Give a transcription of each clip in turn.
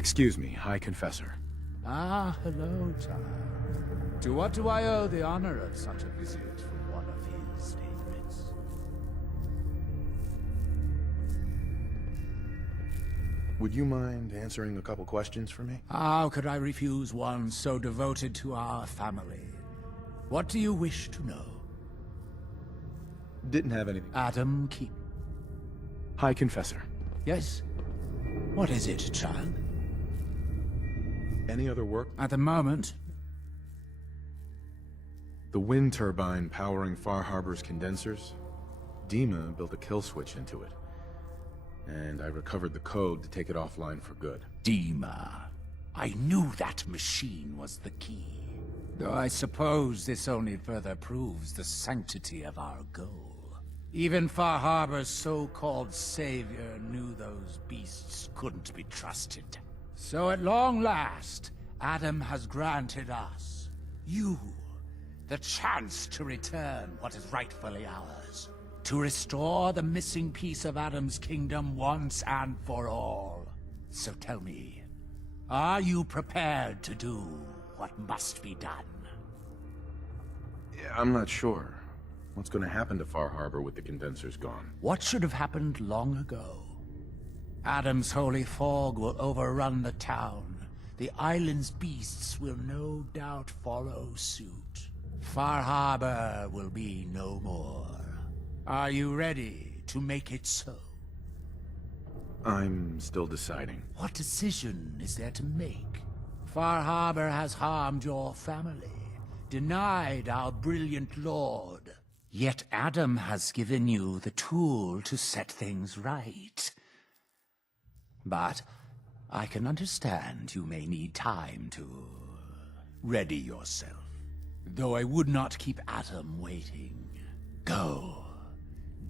Excuse me, High Confessor. Ah, hello, child. To what do I owe the honor of such a visit from one of his favorites? Would you mind answering a couple questions for me? How could I refuse one so devoted to our family? What do you wish to know? Didn't have anything. Adam Keep. High Confessor. Yes? What is it, child? Any other work? At the moment, The wind turbine powering Far Habor's condensers. Dima built a kill switch into it. And I recovered the code to take it offline for good. Dima. I knew that machine was the key. Though I suppose this only further proves the sanctity of our goal. Even Far Habor's so-called savior knew those beasts couldn't be trusted. So at long last, Adam has granted us, you, the chance to return what is rightfully ours. To restore the missing piece of Adam's kingdom once and for all. So tell me, are you prepared to do what must be done? Yeah, I'm not sure. What's going to happen to Far Habor with the condensers gone? What should have happened long ago? Adam's holy fog will overrun the town. The island's beasts will no doubt follow suit. Far Habor will be no more. Are you ready to make it so? I'm still deciding. What decision is there to make? Far Habor has harmed your family, denied our brilliant lord. Yet Adam has given you the tool to set things right. But I can understand you may need time to ready yourself. Though I would not keep Adam waiting. Go.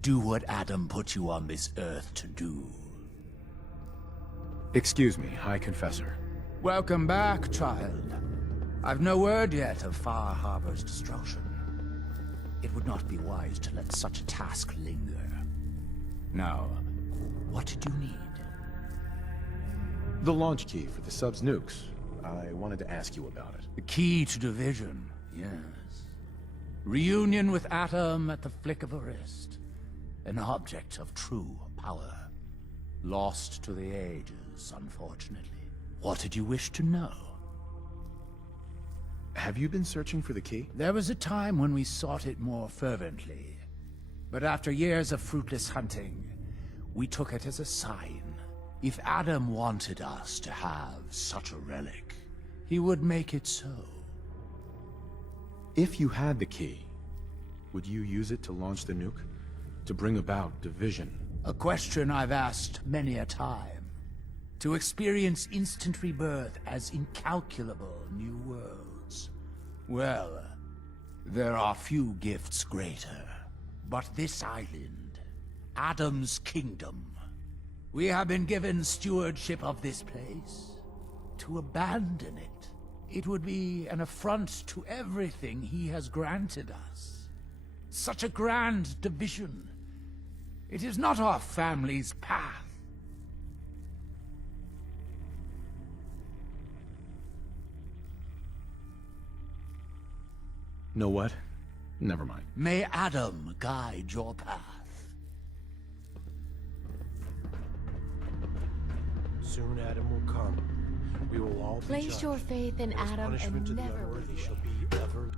Do what Adam put you on this earth to do. Excuse me, High Confessor. Welcome back, child. I've no word yet of Far Habor's destruction. It would not be wise to let such a task linger. Now, what did you need? The launch key for the sub's nukes. I wanted to ask you about it. The key to division, yes. Reunion with Adam at the flick of a wrist. An object of true power. Lost to the ages, unfortunately. What did you wish to know? Have you been searching for the key? There was a time when we sought it more fervently. But after years of fruitless hunting, we took it as a sign. If Adam wanted us to have such a relic, he would make it so. If you had the key, would you use it to launch the nuke? To bring about division? A question I've asked many a time. To experience instant rebirth as incalculable new worlds. Well, there are few gifts greater. But this island, Adam's kingdom, we have been given stewardship of this place. To abandon it, it would be an affront to everything he has granted us. Such a grand division. It is not our family's path. Know what? Never mind. May Adam guide your path. Soon Adam will come. We will all be Place judged. your faith in His Adam punishment to and the never unworthy shall be ever.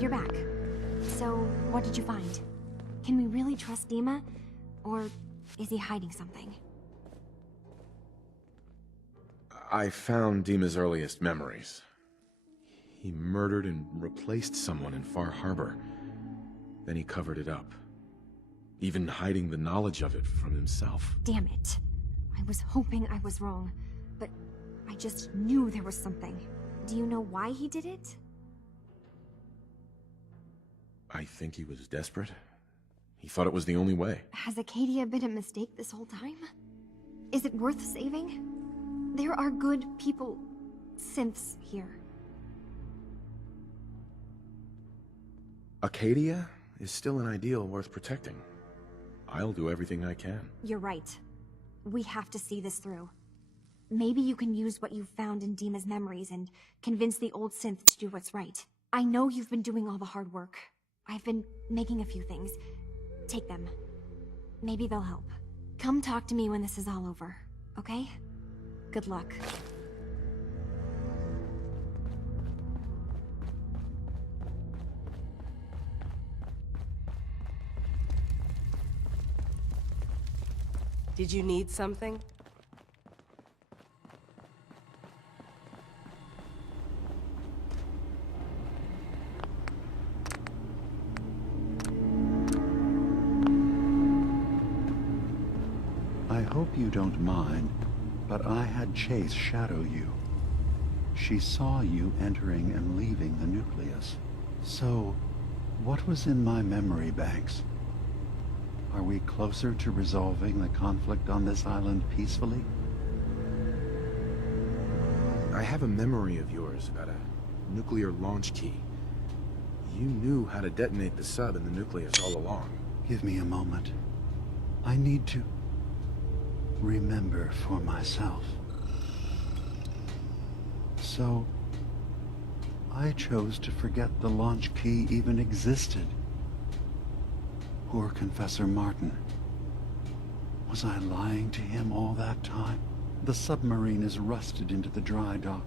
You're back. So, what did you find? Can we really trust Dima? Or is he hiding something? I found Dima's earliest memories. He murdered and replaced someone in Far Habor. Then he covered it up. Even hiding the knowledge of it from himself. Damn it. I was hoping I was wrong, but I just knew there was something. Do you know why he did it? I think he was desperate. He thought it was the only way. Has Acadia been a mistake this whole time? Is it worth saving? There are good people, synths here. Acadia is still an ideal worth protecting. I'll do everything I can. You're right. We have to see this through. Maybe you can use what you found in Dima's memories and convince the old synth to do what's right. I know you've been doing all the hard work. I've been making a few things. Take them. Maybe they'll help. Come talk to me when this is all over, okay? Good luck. Did you need something? I hope you don't mind, but I had Chase shadow you. She saw you entering and leaving the nucleus. So, what was in my memory banks? Are we closer to resolving the conflict on this island peacefully? I have a memory of yours about a nuclear launch key. You knew how to detonate the sub in the nucleus all along. Give me a moment. I need to remember for myself. So, I chose to forget the launch key even existed. Poor Confessor Martin. Was I lying to him all that time? The submarine is rusted into the dry dock.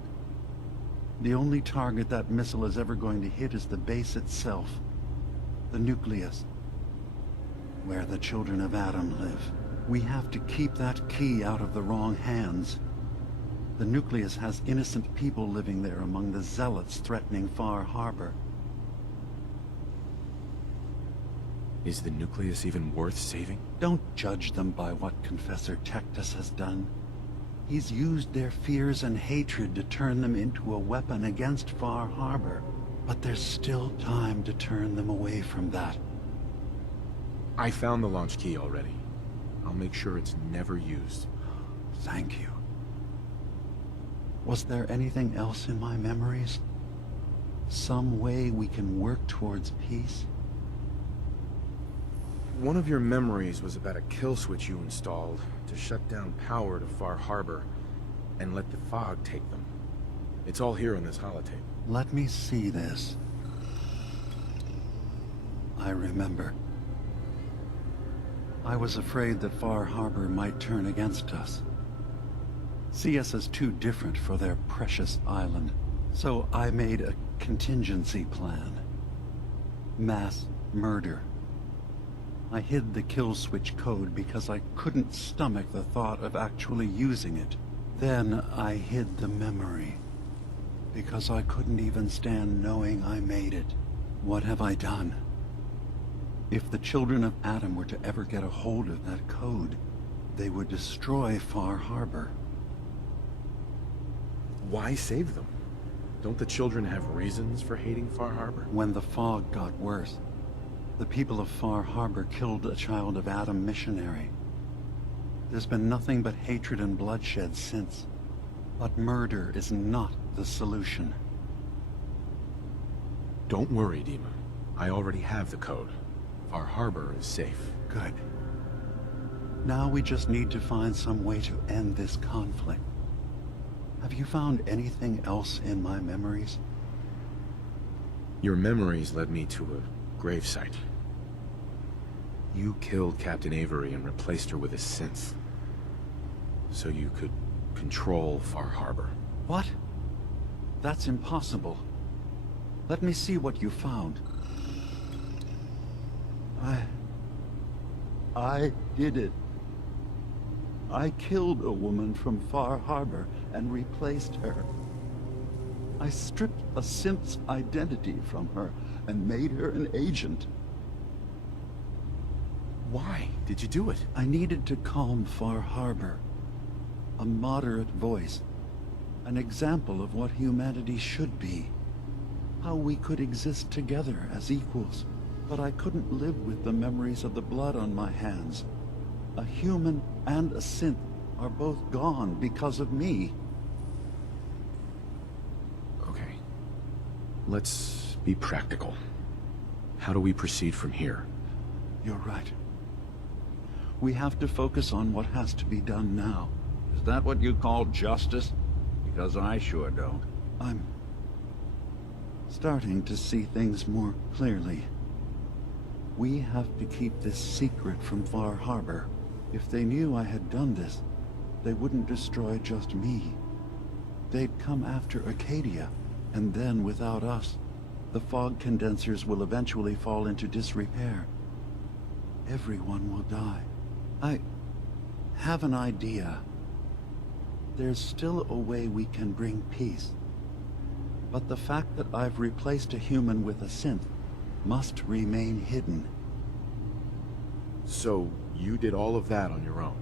The only target that missile is ever going to hit is the base itself. The nucleus. Where the children of Adam live. We have to keep that key out of the wrong hands. The nucleus has innocent people living there among the zealots threatening Far Habor. Is the nucleus even worth saving? Don't judge them by what Confessor Tectus has done. He's used their fears and hatred to turn them into a weapon against Far Habor. But there's still time to turn them away from that. I found the launch key already. I'll make sure it's never used. Thank you. Was there anything else in my memories? Some way we can work towards peace? One of your memories was about a kill switch you installed to shut down power to Far Habor and let the fog take them. It's all here on this holotape. Let me see this. I remember. I was afraid that Far Habor might turn against us. See us as too different for their precious island. So I made a contingency plan. Mass murder. I hid the kill switch code because I couldn't stomach the thought of actually using it. Then I hid the memory because I couldn't even stand knowing I made it. What have I done? If the children of Adam were to ever get a hold of that code, they would destroy Far Habor. Why save them? Don't the children have reasons for hating Far Habor? When the fog got worse, the people of Far Habor killed a child of Adam missionary. There's been nothing but hatred and bloodshed since. But murder is not the solution. Don't worry, Dima. I already have the code. Far Habor is safe. Good. Now we just need to find some way to end this conflict. Have you found anything else in my memories? Your memories led me to a gravesite. You killed Captain Avery and replaced her with a synth. So you could control Far Habor. What? That's impossible. Let me see what you found. I did it. I killed a woman from Far Habor and replaced her. I stripped a synth's identity from her and made her an agent. Why did you do it? I needed to calm Far Habor. A moderate voice. An example of what humanity should be. How we could exist together as equals. But I couldn't live with the memories of the blood on my hands. A human and a synth are both gone because of me. Okay. Let's be practical. How do we proceed from here? You're right. We have to focus on what has to be done now. Is that what you call justice? Because I sure don't. I'm starting to see things more clearly. We have to keep this secret from Far Habor. If they knew I had done this, they wouldn't destroy just me. They'd come after Acadia, and then without us, the fog condensers will eventually fall into disrepair. Everyone will die. I have an idea. There's still a way we can bring peace. But the fact that I've replaced a human with a synth must remain hidden. So, you did all of that on your own?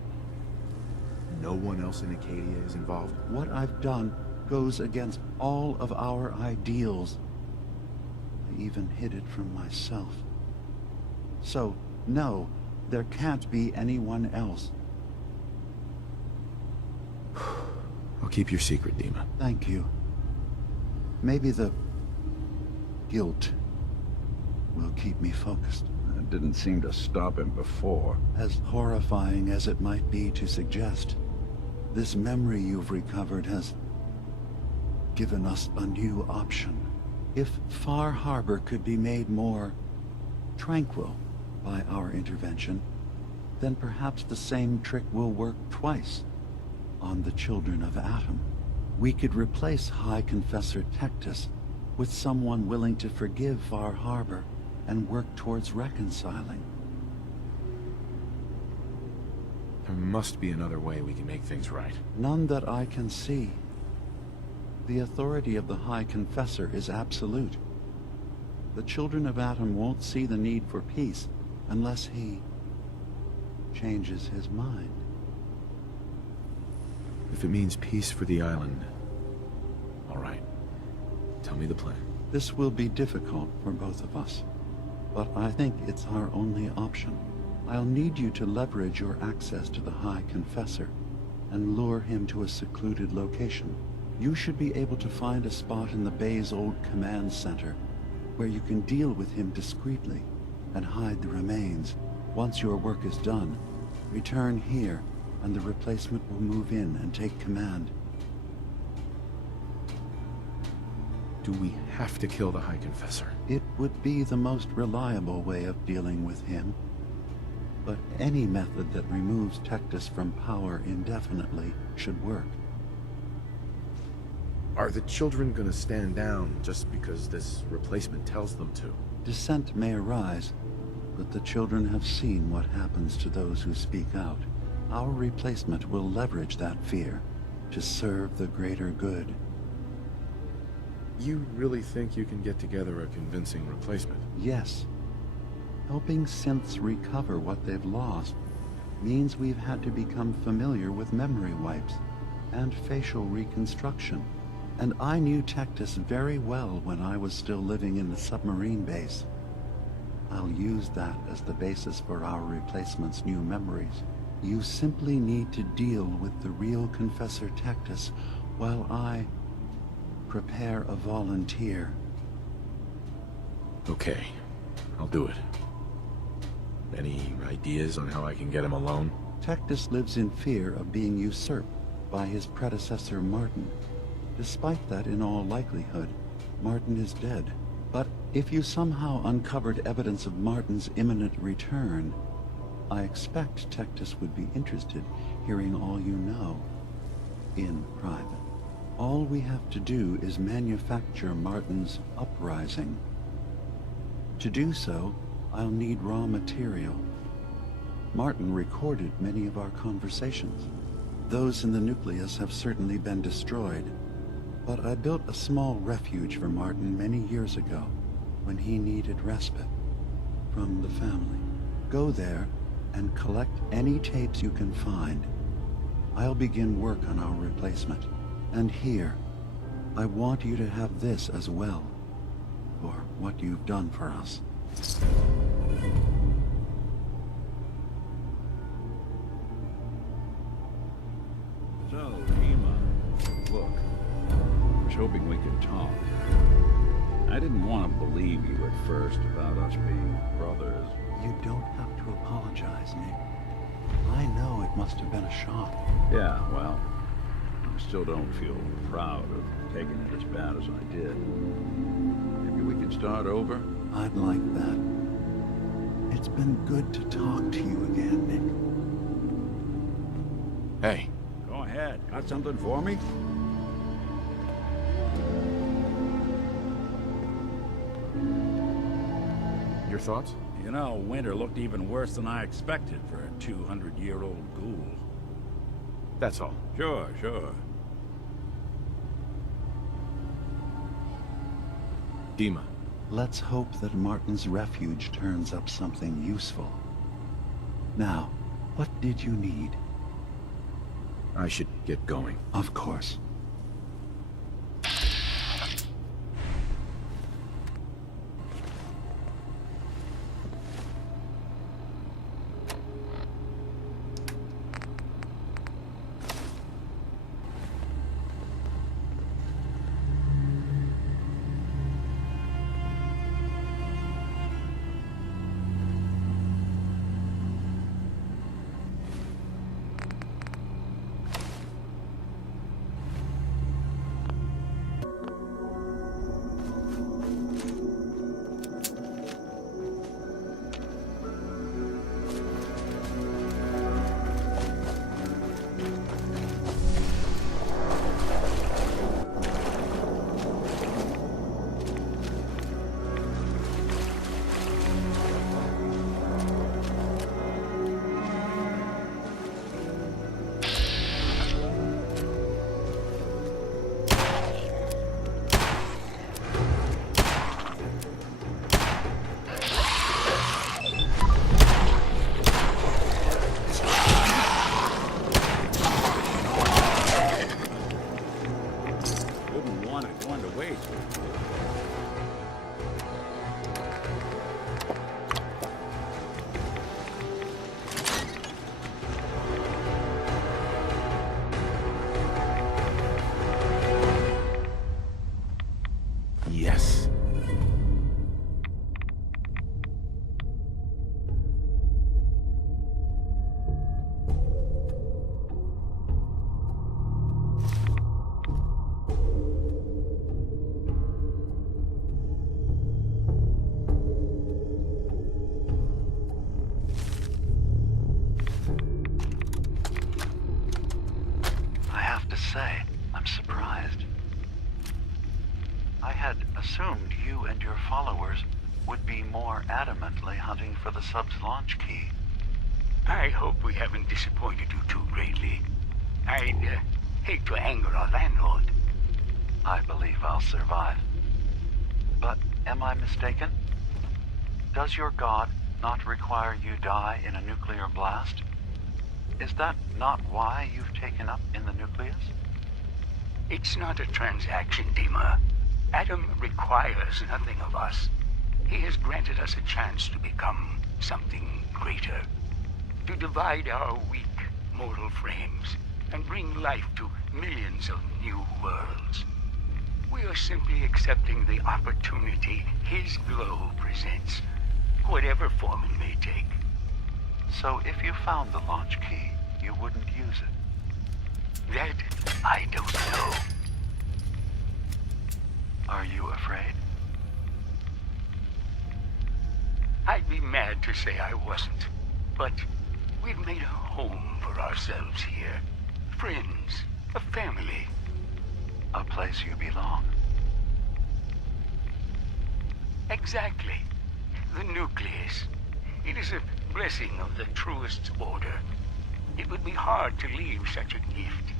No one else in Acadia is involved? What I've done goes against all of our ideals. I even hid it from myself. So, no, there can't be anyone else. I'll keep your secret, Dima. Thank you. Maybe the guilt will keep me focused. That didn't seem to stop him before. As horrifying as it might be to suggest, this memory you've recovered has given us a new option. If Far Habor could be made more tranquil by our intervention, then perhaps the same trick will work twice on the children of Atom. We could replace High Confessor Tectus with someone willing to forgive Far Habor and work towards reconciling. There must be another way we can make things right. None that I can see. The authority of the High Confessor is absolute. The children of Atom won't see the need for peace unless he changes his mind. If it means peace for the island, all right. Tell me the plan. This will be difficult for both of us, but I think it's our only option. I'll need you to leverage your access to the High Confessor and lure him to a secluded location. You should be able to find a spot in the Bay's old command center where you can deal with him discreetly and hide the remains. Once your work is done, return here and the replacement will move in and take command. Do we have to kill the High Confessor? It would be the most reliable way of dealing with him. But any method that removes Tectus from power indefinitely should work. Are the children gonna stand down just because this replacement tells them to? Dissent may arise, but the children have seen what happens to those who speak out. Our replacement will leverage that fear to serve the greater good. You really think you can get together a convincing replacement? Yes. Helping synths recover what they've lost means we've had to become familiar with memory wipes and facial reconstruction. And I knew Tectus very well when I was still living in the submarine base. I'll use that as the basis for our replacement's new memories. You simply need to deal with the real Confessor Tectus while I prepare a volunteer. Okay, I'll do it. Any ideas on how I can get him alone? Tectus lives in fear of being usurped by his predecessor Martin. Despite that, in all likelihood, Martin is dead. But if you somehow uncovered evidence of Martin's imminent return, I expect Tectus would be interested hearing all you know in private. All we have to do is manufacture Martin's uprising. To do so, I'll need raw material. Martin recorded many of our conversations. Those in the nucleus have certainly been destroyed, but I built a small refuge for Martin many years ago when he needed respite from the family. Go there and collect any tapes you can find. I'll begin work on our replacement. And here, I want you to have this as well, for what you've done for us. was hoping we could talk. I didn't want to believe you at first about us being brothers. You don't have to apologize, Nick. I know it must have been a shock. Yeah, well, I still don't feel proud of taking it as bad as I did. Maybe we could start over? I'd like that. It's been good to talk to you again, Nick. Hey, Go ahead. Got something for me? your thoughts? You know, Winter looked even worse than I expected for a 200-year-old ghoul. That's all. Sure, sure. Dima. Let's hope that Martin's refuge turns up something useful. Now, what did you need? I should get going. Of course. Yes. I have to say, I'm surprised. I had assumed you and your followers would be more adamantly hunting for the sub's launch key. I hope we haven't disappointed you too greatly. I'd hate to anger our landlord. I believe I'll survive. But am I mistaken? Does your god not require you die in a nuclear blast? Is that not why you've taken up in the nucleus? It's not a transaction, Dima. Adam requires nothing of us. He has granted us a chance to become something greater. To divide our weak mortal frames and bring life to millions of new worlds. We are simply accepting the opportunity his glow presents, whatever form it may take. So if you found the launch key, you wouldn't use it? That I don't know. Are you afraid? I'd be mad to say I wasn't, but we've made a home for ourselves here. Friends, a family. A place you belong. Exactly. The nucleus. It is a blessing of the truest order. It would be hard to leave such a gift,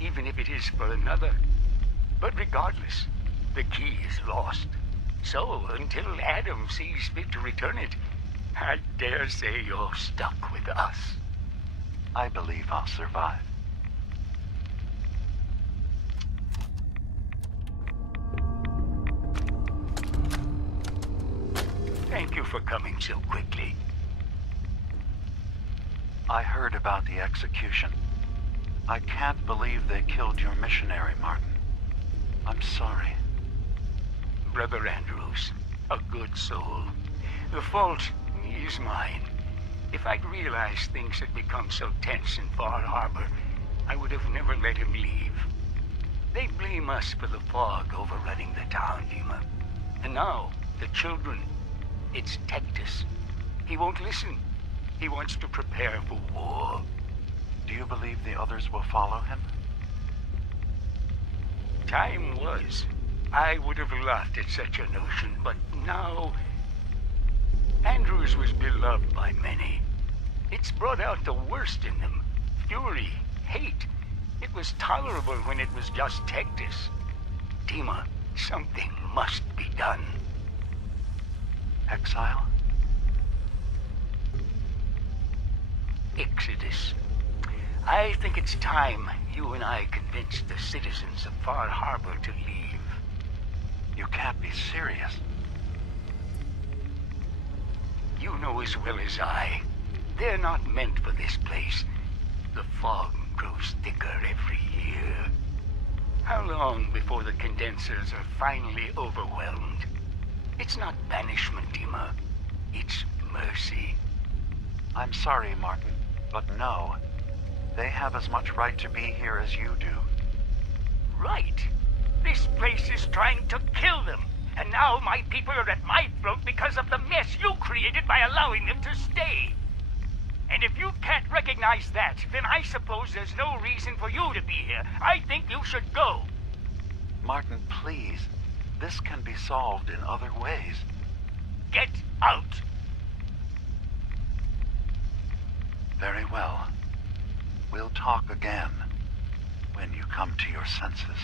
even if it is for another. But regardless, the key is lost. So, until Adam sees fit to return it, I dare say you're stuck with us. I believe I'll survive. Thank you for coming so quickly. I heard about the execution. I can't believe they killed your missionary, Martin. I'm sorry. Brother Andrews, a good soul. The fault is mine. If I'd realized things had become so tense in Far Habor, I would have never let him leave. They blame us for the fog overrunning the town, Dima. And now, the children. It's Tectus. He won't listen. He wants to prepare for war. Do you believe the others will follow him? Time was. I would have laughed at such a notion, but now... Andrews was beloved by many. It's brought out the worst in them. Fury, hate. It was tolerable when it was just Tectus. Dima, something must be done. Exile? Exodus. I think it's time you and I convinced the citizens of Far Habor to leave. You can't be serious. You know as well as I. They're not meant for this place. The fog grows thicker every year. How long before the condensers are finally overwhelmed? It's not banishment, Dima. It's mercy. I'm sorry, Martin, but no. They have as much right to be here as you do. Right. This place is trying to kill them. And now my people are at my throat because of the mess you created by allowing them to stay. And if you can't recognize that, then I suppose there's no reason for you to be here. I think you should go. Martin, please. This can be solved in other ways. Get out! Very well. We'll talk again when you come to your senses.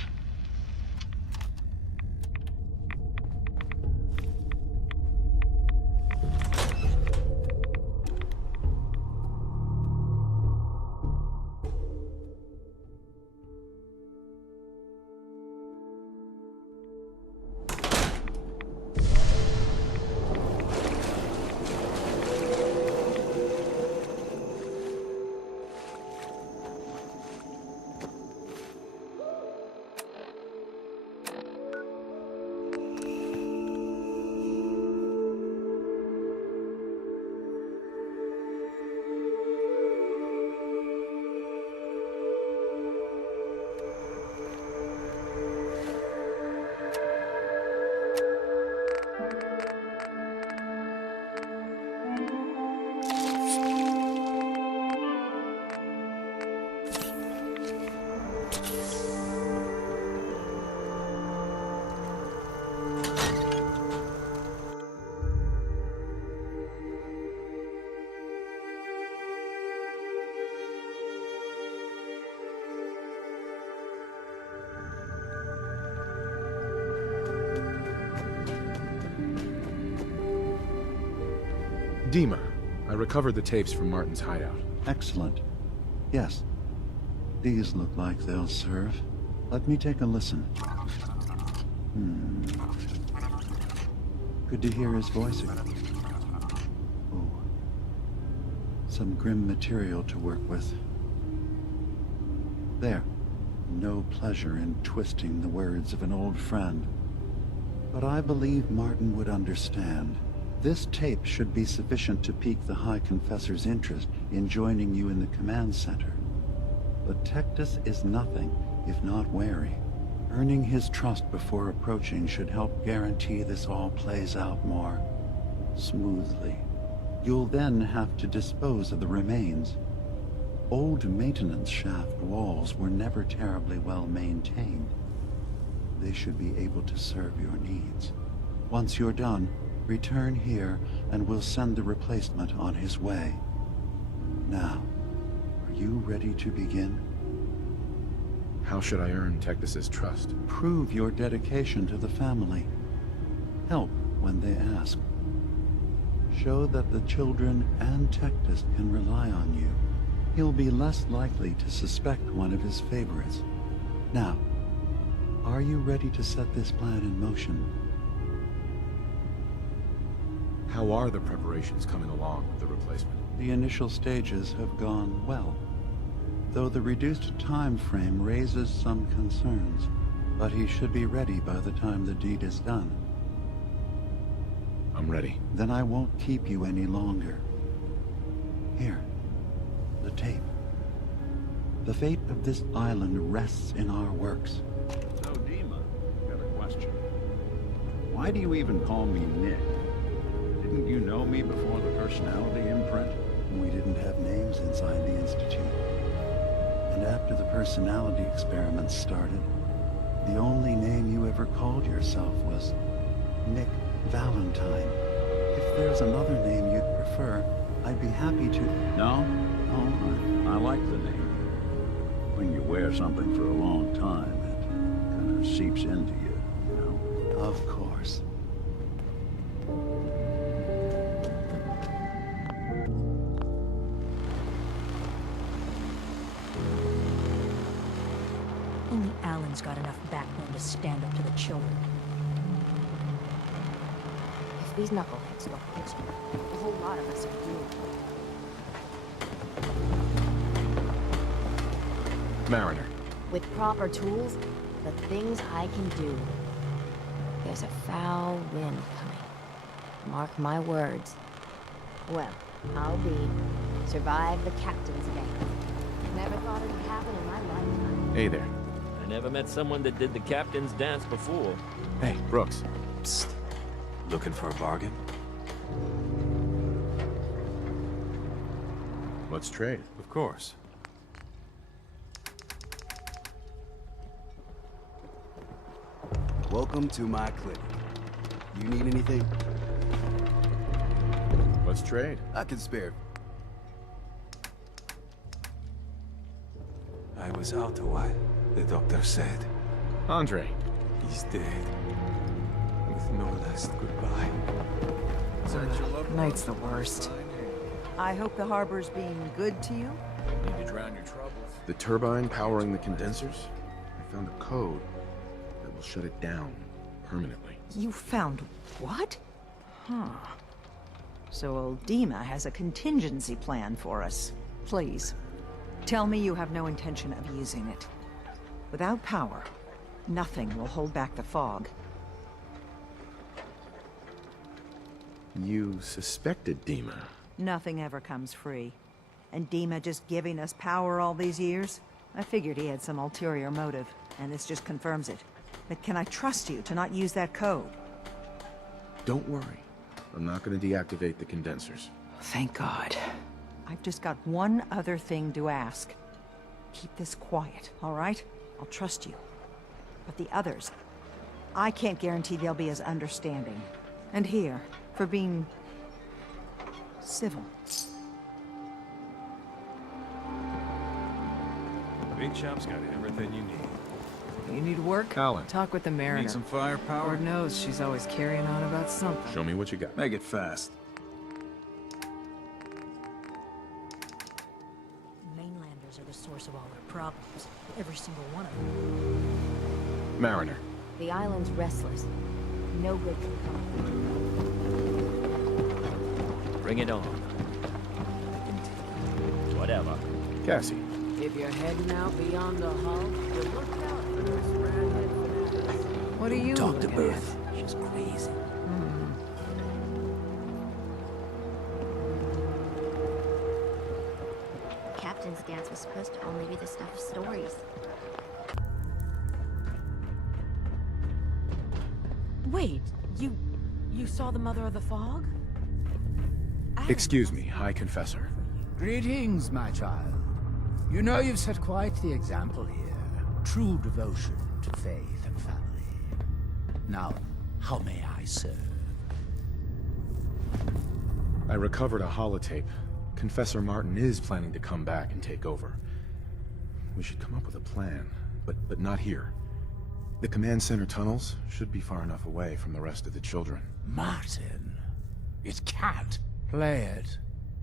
Dima, I recovered the tapes from Martin's hideout. Excellent. Yes. These look like they'll serve. Let me take a listen. Good to hear his voice again. Oh. Some grim material to work with. There. No pleasure in twisting the words of an old friend. But I believe Martin would understand. This tape should be sufficient to pique the High Confessor's interest in joining you in the command center. But Tectus is nothing if not wary. Earning his trust before approaching should help guarantee this all plays out more smoothly. You'll then have to dispose of the remains. Old maintenance shaft walls were never terribly well maintained. They should be able to serve your needs. Once you're done, return here and we'll send the replacement on his way. Now, are you ready to begin? How should I earn Tectus's trust? Prove your dedication to the family. Help when they ask. Show that the children and Tectus can rely on you. He'll be less likely to suspect one of his favorites. Now, are you ready to set this plan in motion? How are the preparations coming along with the replacement? The initial stages have gone well, though the reduced time frame raises some concerns. but he should be ready by the time the deed is done. I'm ready. Then I won't keep you any longer. Here, the tape. The fate of this island rests in our works. So, Dima, got a question. Why do you even call me Nick? Didn't you know me before the personality imprint? We didn't have names inside the Institute. And after the personality experiments started, the only name you ever called yourself was Nick Valentine. If there's another name you'd prefer, I'd be happy to... No? Oh, I like the name. When you wear something for a long time, it kind of seeps into you, you know? Of course. Only Alan's got enough backbone to stand up to the children. If these knuckleheads don't fix it, a whole lot of us are doomed. Mariner. With proper tools, the things I can do. There's a foul wind coming. Mark my words. Well, I'll be survive the captain's game. Never thought it'd happen in my lifetime. Hey there. I never met someone that did the captain's dance before. Hey, Brooks. Psst. Looking for a bargain? Let's trade. Of course. Welcome to my clinic. You need anything? Let's trade. I can spare. I was out a while, the doctor said. Andre. He's dead. With no last goodbye. Night's the worst. I hope the harbor's being good to you. Need to drown your troubles. The turbine powering the condensers? I found a code that will shut it down permanently. You found what? Huh. So old Dima has a contingency plan for us. Please, tell me you have no intention of using it. Without power, nothing will hold back the fog. You suspected Dima? Nothing ever comes free. And Dima just giving us power all these years? I figured he had some ulterior motive, and this just confirms it. But can I trust you to not use that code? Don't worry. I'm not going to deactivate the condensers. Thank God. I've just got one other thing to ask. Keep this quiet, all right? I'll trust you. But the others, I can't guarantee they'll be as understanding. And here, for being... civil. Big Chop's got everything you need. You need work? Alan. Talk with the Mariner. Need some firepower? Lord knows she's always carrying on about something. Show me what you got. Make it fast. Mainlanders are the source of all our problems. Every single one of them. Mariner. The island's restless. No good can come of it. Bring it on. I can take whatever. Cassie. If you're heading out beyond the hull, you look out for those redhead fanatics. What are you Talk to looking Booth. at? She's crazy. Captain's dance was supposed to only be the stuff of stories. Wait, you saw the Mother of the Fog? Excuse me, High Confessor. Greetings, my child. You know you've set quite the example here. True devotion to faith and family. Now, how may I serve? I recovered a holotape. Confessor Martin is planning to come back and take over. We should come up with a plan, but not here. The command center tunnels should be far enough away from the rest of the children. Martin, it can't. Play it.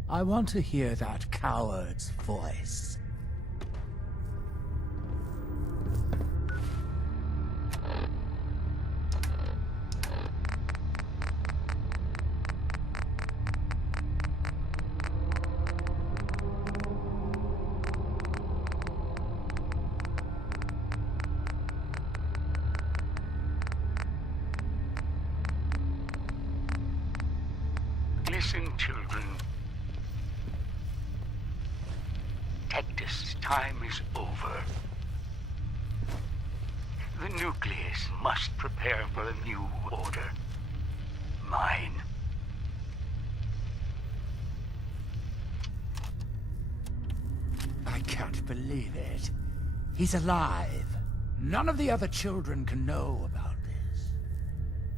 I want to hear that coward's voice. Listen, children. Tectus, time is over. The nucleus must prepare for a new order. Mine. I can't believe it. He's alive. None of the other children can know about this.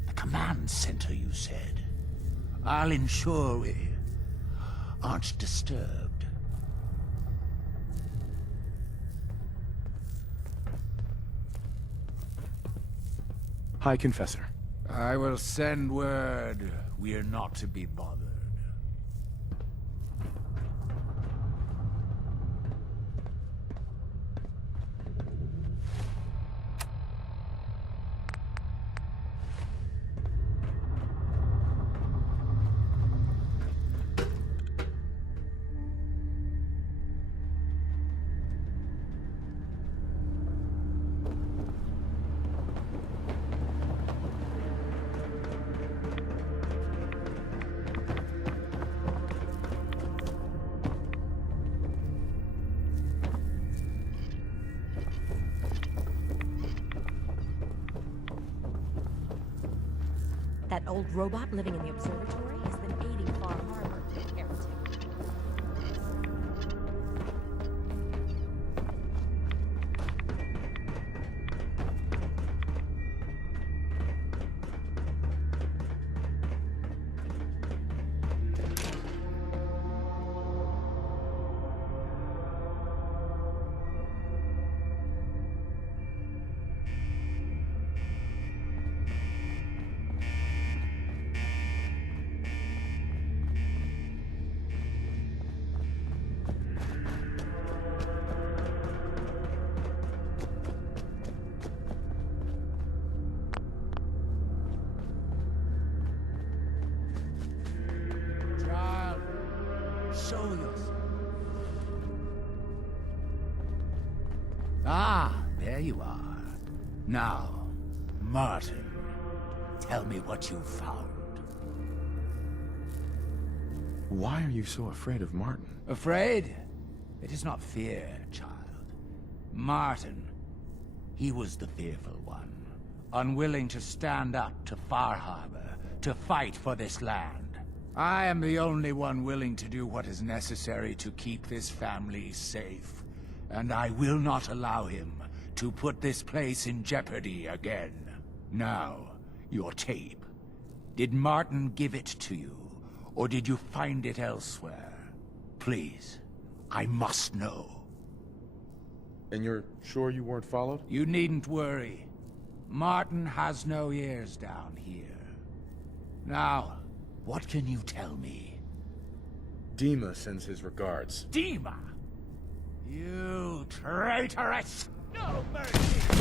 The command center, you said. I'll ensure we aren't disturbed. Hi, Confessor. I will send word we're not to be bothered. That old robot living in the observatory has been aiding Far Habor, the heretic. Show yourself. Ah, there you are. Now, Martin, tell me what you found. Why are you so afraid of Martin? Afraid? It is not fear, child. Martin, he was the fearful one, unwilling to stand up to Far Habor, to fight for this land. I am the only one willing to do what is necessary to keep this family safe, and I will not allow him to put this place in jeopardy again. Now, your tape. Did Martin give it to you, or did you find it elsewhere? Please, I must know. And you're sure you weren't followed? You needn't worry. Martin has no ears down here. Now, what can you tell me? Dima sends his regards. Dima? You traitoress! No mercy!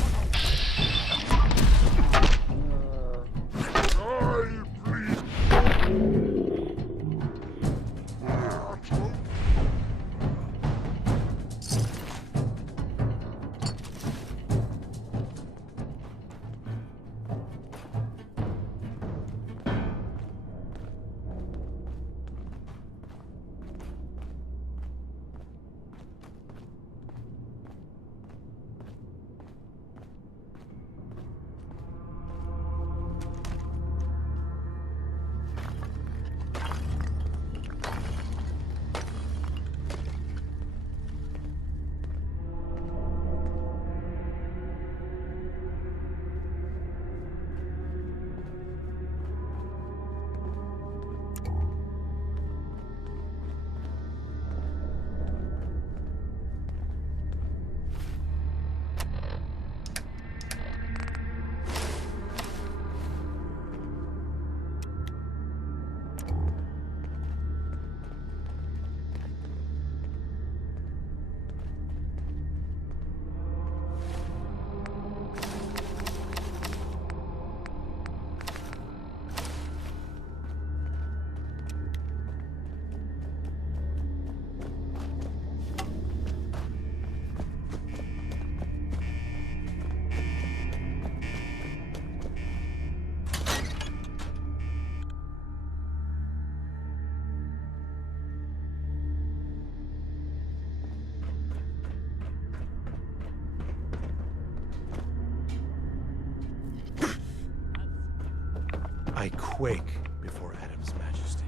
quake before Adam's majesty.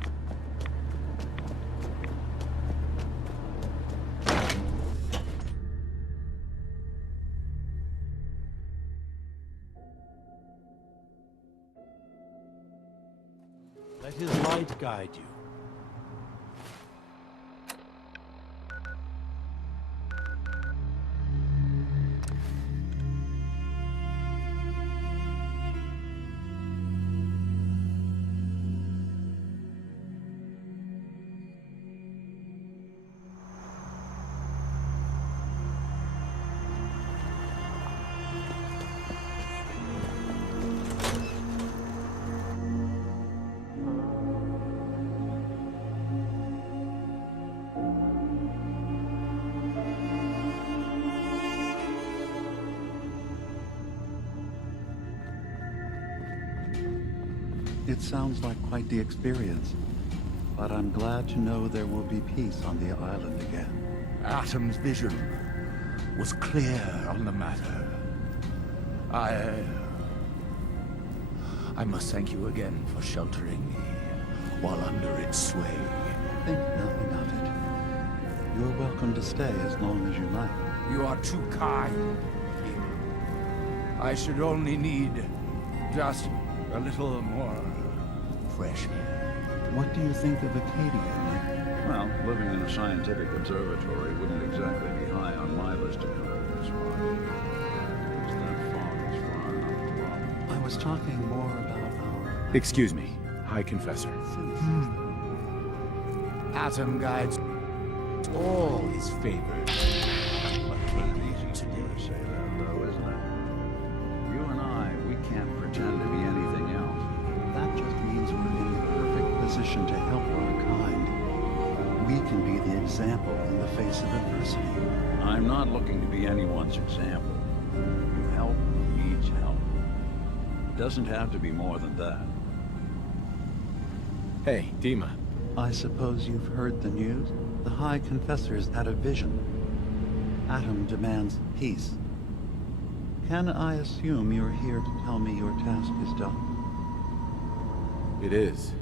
Let his light guide you. It sounds like quite the experience, but I'm glad to know there will be peace on the island again. Atom's vision was clear on the matter. I must thank you again for sheltering me while under its sway. Think nothing of it. You're welcome to stay as long as you like. You are too kind. I should only need just a little more fresh air. What do you think of Acadia, Nick? Well, living in a scientific observatory wouldn't exactly be high on my list of comforts, Is that fog is far enough to roam. I was talking more about our... Excuse me, High Confessor. Atom guides all his favored. Easy to say that, though, isn't it? You and I, we can't pretend to be anything else. That just means we're in the perfect position to help our kind. We can be the example in the face of adversity. I'm not looking to be anyone's example. You help who needs help. It doesn't have to be more than that. Hey, Dima. I suppose you've heard the news? The High Confessor's had a vision. Atom demands peace. Can I assume you're here to tell me your task is done? It is.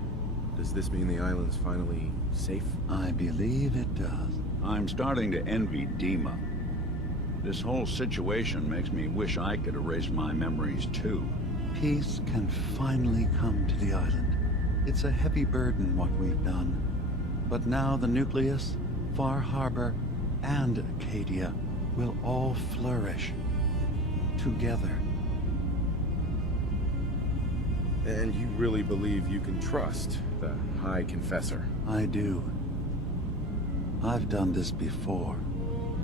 Does this mean the island's finally safe? I believe it does. I'm starting to envy Dima. This whole situation makes me wish I could erase my memories too. Peace can finally come to the island. It's a heavy burden what we've done. But now the Nucleus, Far Habor, and Acadia will all flourish together. And you really believe you can trust the High Confessor? I do. I've done this before,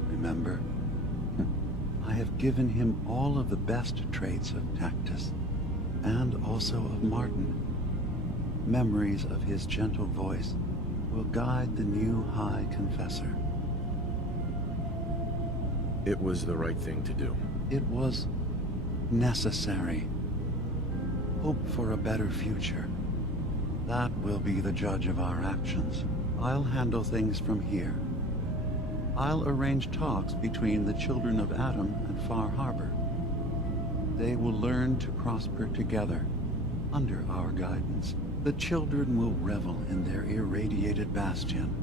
remember? I have given him all of the best traits of Tactus, and also of Martin. Memories of his gentle voice will guide the new High Confessor. It was the right thing to do. It was necessary. Hope for a better future. That will be the judge of our actions. I'll handle things from here. I'll arrange talks between the children of Atom and Far Habor. They will learn to prosper together under our guidance. The children will revel in their irradiated bastion.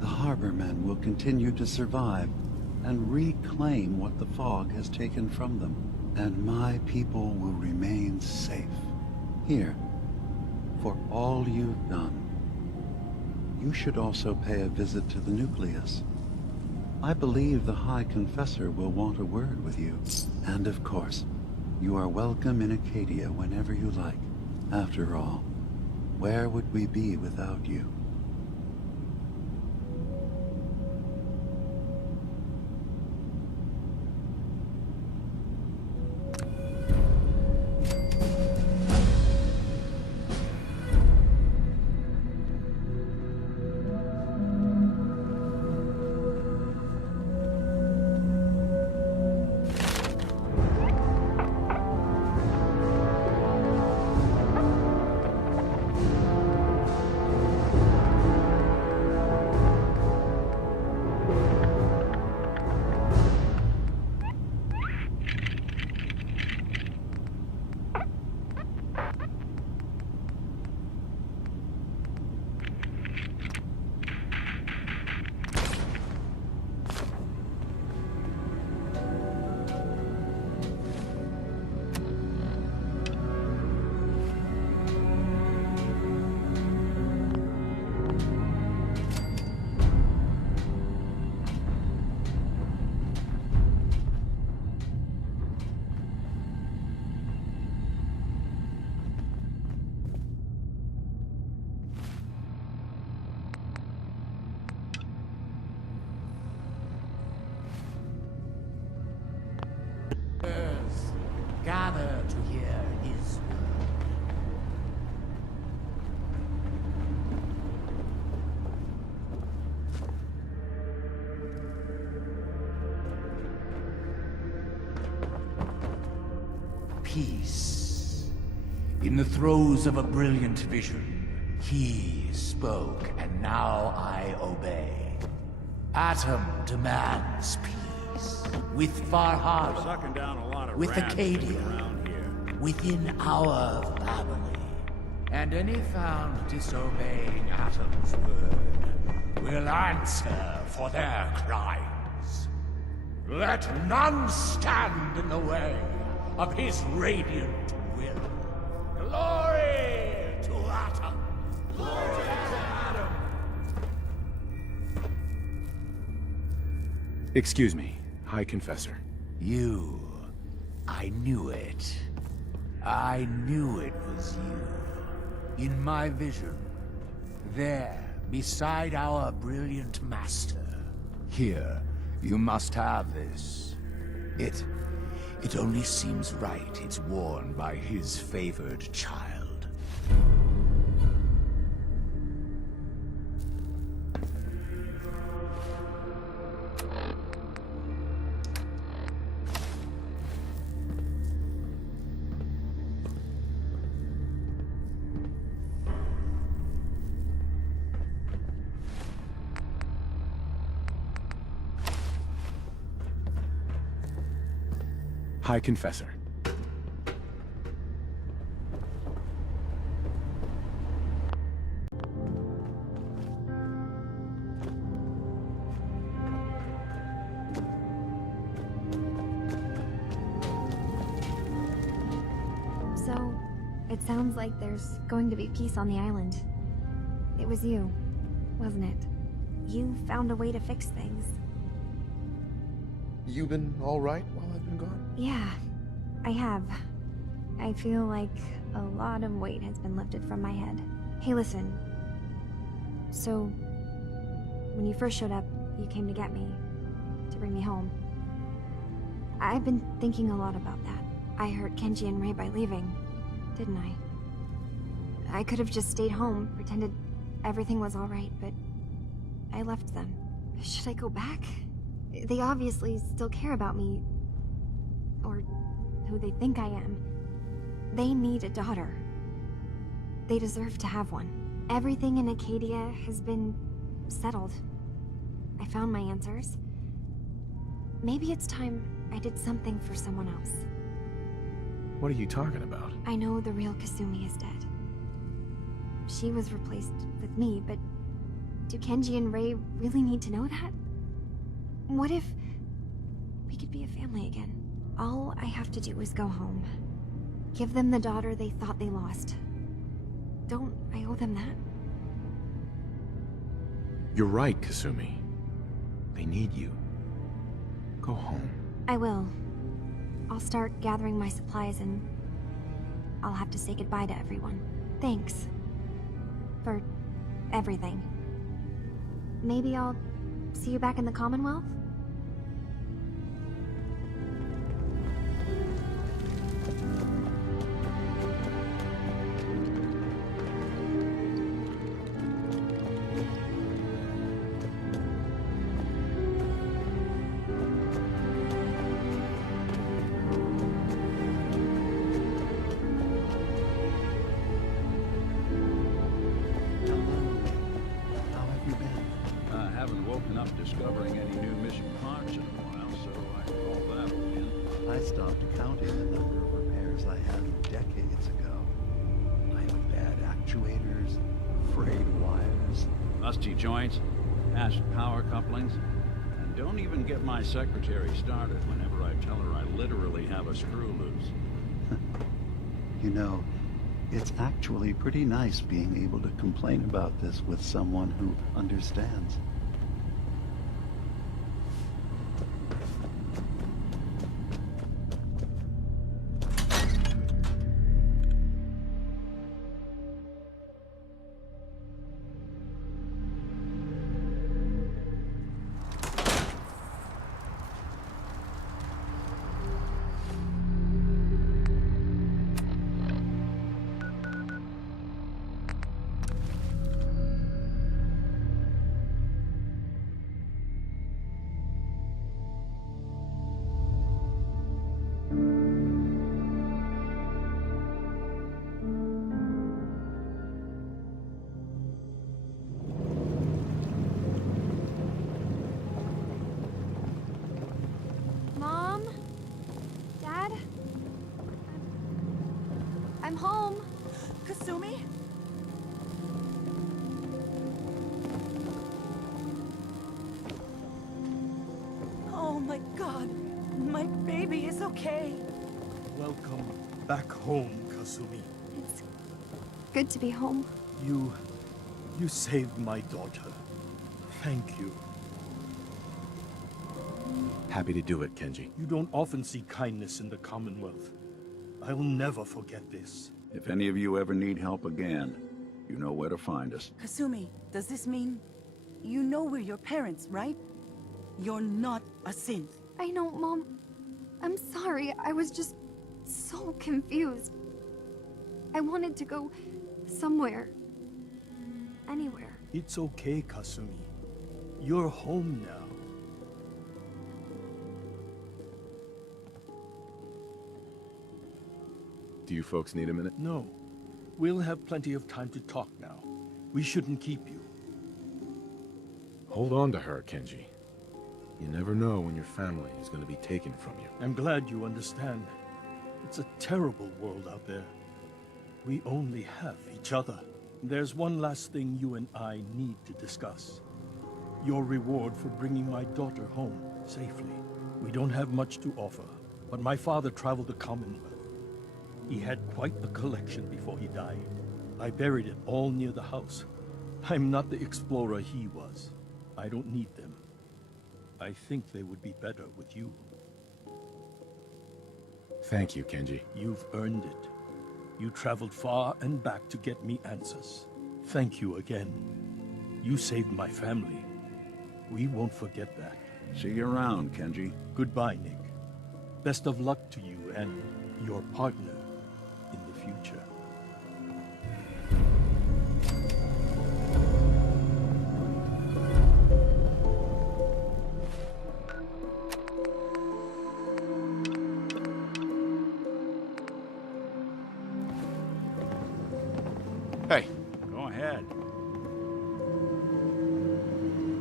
The Harbormen will continue to survive and reclaim what the fog has taken from them. And my people will remain safe. Here, for all you've done. You should also pay a visit to the Nucleus. I believe the High Confessor will want a word with you. And of course, you are welcome in Acadia whenever you like. After all, where would we be without you? peace. In the throes of a brilliant vision, he spoke, and now I obey. Atom demands peace. With Far Habor, with Acadia, within our family. And any found disobeying Atom's word will answer for their crimes. Let none stand in the way of his radiant will. Glory to Atom! Glory to Atom! Excuse me, High Confessor. You. I knew it. I knew it was you. In my vision. There, beside our brilliant master. Here, you must have this. It only seems right it's worn by his favored child. High Confessor. So, it sounds like there's going to be peace on the island. It was you, wasn't it? You found a way to fix things. You been alright while I've been gone? Yeah, I have. I feel like a lot of weight has been lifted from my head. Hey, listen. So, when you first showed up, you came to get me, to bring me home. I've been thinking a lot about that. I hurt Kenji and Rei by leaving, didn't I? I could have just stayed home, pretended everything was alright, but I left them. Should I go back? They obviously still care about me. Or who they think I am. They need a daughter. They deserve to have one. Everything in Acadia has been settled. I found my answers. Maybe it's time I did something for someone else. What are you talking about? I know the real Kasumi is dead. She was replaced with me, but do Kenji and Rei really need to know that? What if we could be a family again? All I have to do is go home. Give them the daughter they thought they lost. Don't I owe them that? You're right, Kasumi. They need you. Go home. I will. I'll start gathering my supplies and I'll have to say goodbye to everyone. Thanks. For everything. Maybe I'll see you back in the Commonwealth? Discovering any new missing parts in a while, so I call that a win. I stopped counting the number of repairs I had decades ago. I have bad actuators, frayed wires, Rusty joints, patched power couplings, and don't even get my secretary started whenever I tell her I literally have a screw loose. You know, it's actually pretty nice being able to complain about this with someone who understands. God, my baby is okay. Welcome back home, Kasumi. It's good to be home. You saved my daughter. Thank you. Happy to do it, Kenji. You don't often see kindness in the Commonwealth. I'll never forget this. If any of you ever need help again, you know where to find us. Kasumi, does this mean you know we're your parents, right? You're not a synth. I know, Mom. I'm sorry. I was just so confused. I wanted to go somewhere. Anywhere. It's okay, Kasumi. You're home now. Do you folks need a minute? No. We'll have plenty of time to talk now. We shouldn't keep you. Hold on to her, Kenji. You never know when your family is going to be taken from you. I'm glad you understand. It's a terrible world out there. We only have each other. There's one last thing you and I need to discuss. Your reward for bringing my daughter home safely. We don't have much to offer, but my father traveled the Commonwealth. He had quite a collection before he died. I buried it all near the house. I'm not the explorer he was. I don't need them. I think they would be better with you. Thank you, Kenji. You've earned it. You traveled far and back to get me answers. Thank you again. You saved my family. We won't forget that. See you around, Kenji. Goodbye, Nick. Best of luck to you and your partner in the future. Hey. Go ahead.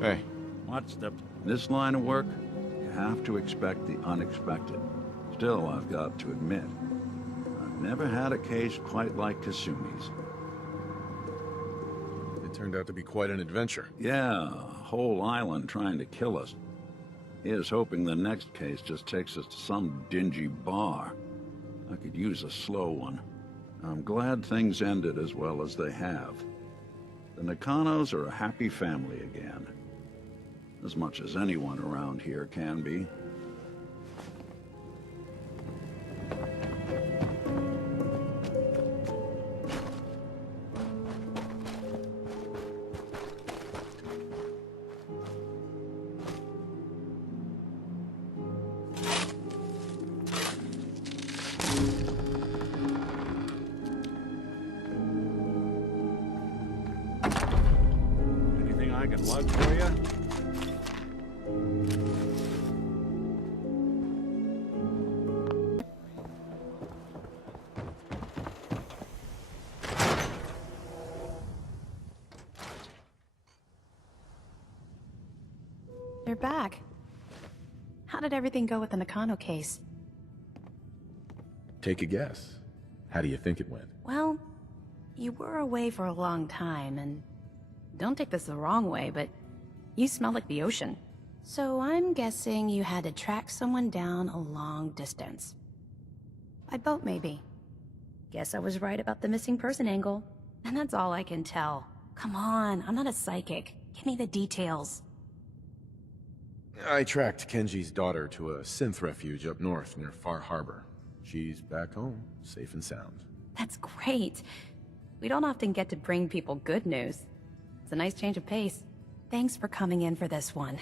Hey. What's the... This line of work, you have to expect the unexpected. Still, I've got to admit, I've never had a case quite like Kasumi's. It turned out to be quite an adventure. Yeah, a whole island trying to kill us. Here's hoping the next case just takes us to some dingy bar. I could use a slow one. I'm glad things ended as well as they have. The Nakanos are a happy family again. As much as anyone around here can be. Anything I can lug for you? You're back. How did everything go with the Nakano case? Take a guess. How do you think it went? Well, you were away for a long time, and don't take this the wrong way, but you smell like the ocean. So I'm guessing you had to track someone down a long distance. By boat, maybe. Guess I was right about the missing person angle. And that's all I can tell. Come on, I'm not a psychic. Give me the details. I tracked Kenji's daughter to a synth refuge up north near Far Habor. She's back home, safe and sound. That's great. We don't often get to bring people good news. It's a nice change of pace. Thanks for coming in for this one.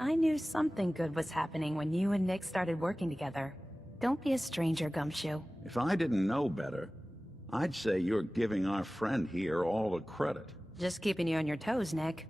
I knew something good was happening when you and Nick started working together. Don't be a stranger, Gumshoe. If I didn't know better, I'd say you're giving our friend here all the credit. Just keeping you on your toes, Nick.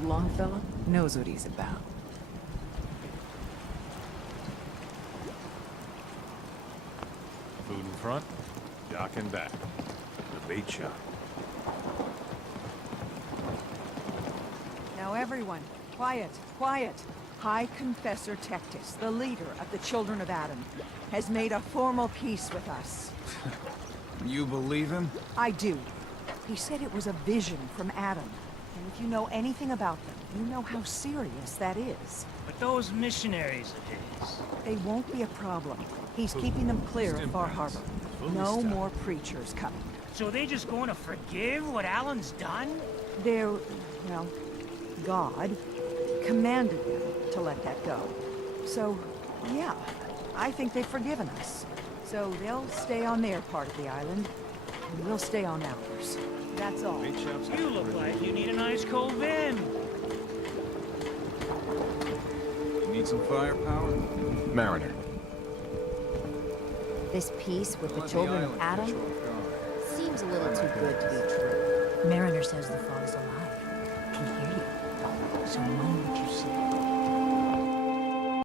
old Longfellow knows what he's about. Food in front, dock in back. The bait shop. Now everyone, quiet, quiet. High Confessor Tectus, the leader of the Children of Adam, has made a formal peace with us. You believe him? I do. He said it was a vision from Adam. And if you know anything about them, you know how serious that is. But those missionaries of his... They won't be a problem. He's keeping them clear of Far Habor. No more preachers coming. So they just going to forgive what Alan's done? They're, well, God commanded them to let that go. So, yeah, I think they've forgiven us. So they'll stay on their part of the island, and we'll stay on ours. That's all. You look like you need a nice cold bin. You need some firepower? Mariner. This peace with the Children of Adam seems a little too good to be true. Mariner says the fog's alive. Can hear you. So mind what you see.